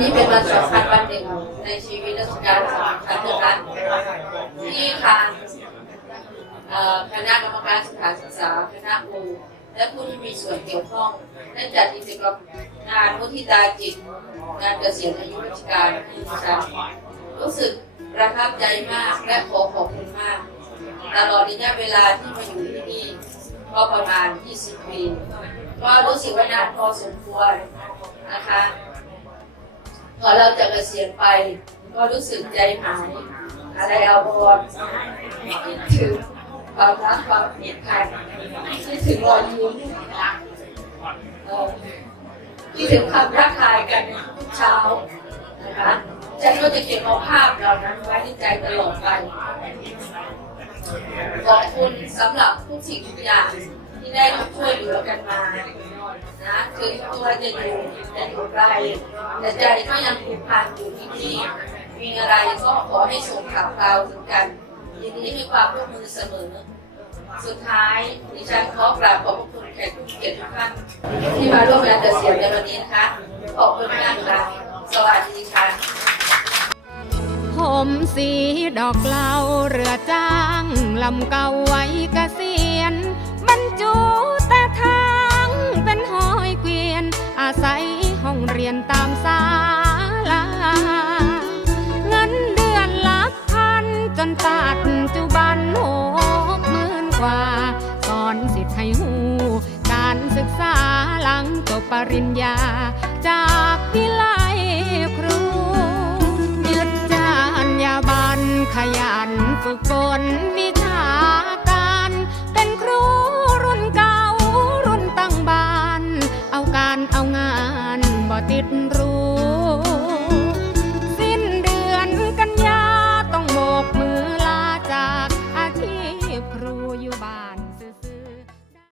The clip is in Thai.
นี้เป็นวันสำคัญวันหนึ่งในชีวิตราชการสองทางรัฐที่ทางคณะกรรมการสถานศึกษาคณะครูและผู้ที่มีส่วนเกี่ยวข้องได้จัดกิจกรรมงานมุทิตาจิตงานเกษียณอายุราชการที่ดิฉันรู้สึกประทับใจมากและขอขอบคุณมาก ตลอดระยะเวลาที่มาอยู่ที่นี่ก็ประมาณ 20 ปี ก็รู้สึกว่านานพอสมควรนะคะ พอเราจะเกษียณไป ก็รู้สึกใจหาย อะไรเอาบอดคิดถึงความรักความผูกพันคิดถึงรอยยิ้มคิดถึงคำรักทายกันเช้านะคะฉันก็จะเก็บเอาภาพเหล่านั้นไว้ในใจตลอดไปขอบคุณสำหรับทุกสิ่งทุกอย่าง ที่ได้ช่วยเหลือกันมา นะถึงตัวจะอยู่จะอยู่ไกลแต่ใจก็ยังผูกพันอยู่ที่นี่มีอะไรก็ขอให้ส่งข่าวคราถึงกันยินดีให้ความร่วมมือเสมอ สุดท้ายดิฉันขอกราบขอบพระคุณแขกผู้เกียรติทุกท่านที่มาร่วมงานเกษียณในวันนี้นะคะขอบคุณมากค่ะสวัสดีค่ะผมสีดอกเหลาเรือจ้างลำเก่าไว้ ปริญญา